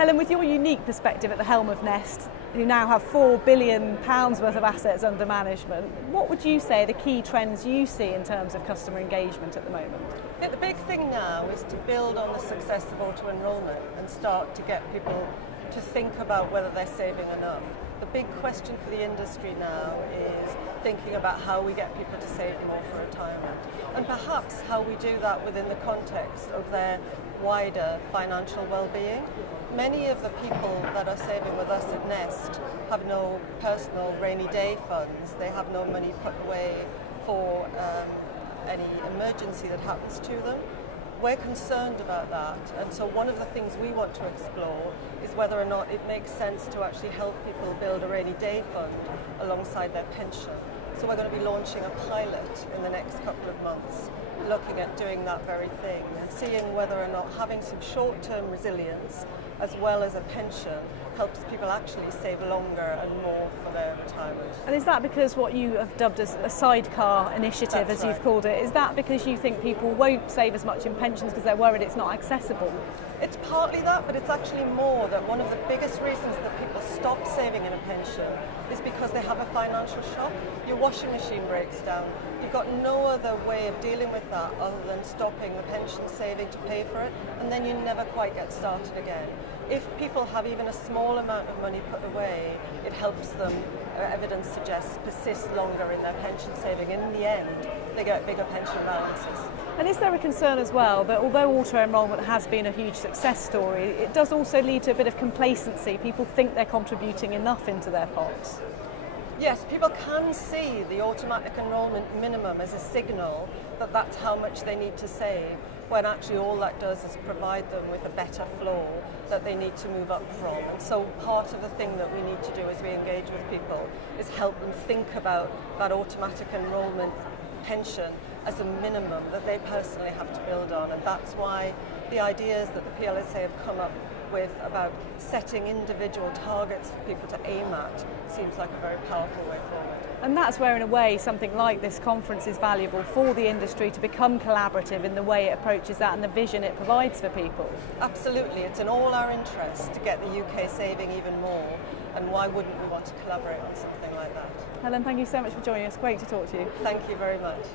Helen, with your unique perspective at the helm of Nest, who now have £4 billion worth of assets under management, what would you say are the key trends you see in terms of customer engagement at the moment? I think the big thing now is to build on the success of auto-enrolment and start to get people to think about whether they're saving enough. The big question for the industry now is thinking about how we get people to save more for retirement, and perhaps how we do that within the context of their wider financial well-being. Many of the people that are saving with us at Nest have no personal rainy day funds. They have no money put away for any emergency that happens to them. We're concerned about that, and so one of the things we want to explore is whether or not it makes sense to actually help people build a rainy day fund alongside their pension. So we're going to be launching a pilot in the next couple of months, looking at doing that very thing and seeing whether or not having some short-term resilience as well as a pension helps people actually save longer and more for their retirement. And is that because what you have dubbed as a sidecar initiative, That's as you've right. called it, is that because you think people won't save as much in pensions because they're worried it's not accessible? It's partly that, but it's actually more that one of the biggest reasons that people stop saving in a pension is because they have a financial shock. Your washing machine breaks down. You've got no other way of dealing with that other than stopping the pension saving to pay for it, and then you never quite get started again. If people have even a small amount of money put away, it helps them, evidence suggests, persist longer in their pension saving. In the end, they get bigger pension balances. And is there a concern as well that although auto-enrolment has been a huge success story, it does also lead to a bit of complacency? People think they're contributing enough into their pots. Yes, people can see the automatic enrolment minimum as a signal that that's how much they need to save, when actually all that does is provide them with a better floor that they need to move up from. And so part of the thing that we need to do as we engage with people is help them think about that automatic enrolment pension as a minimum that they personally have to build on. And that's why the ideas that the PLSA have come up with about setting individual targets for people to aim at seems like a very powerful way forward. And that's where, in a way, something like this conference is valuable for the industry to become collaborative in the way it approaches that and the vision it provides for people. Absolutely, it's in all our interest to get the UK saving even more, and why wouldn't we want to collaborate on something like that? Helen, thank you so much for joining us. Great to talk to you. Thank you very much.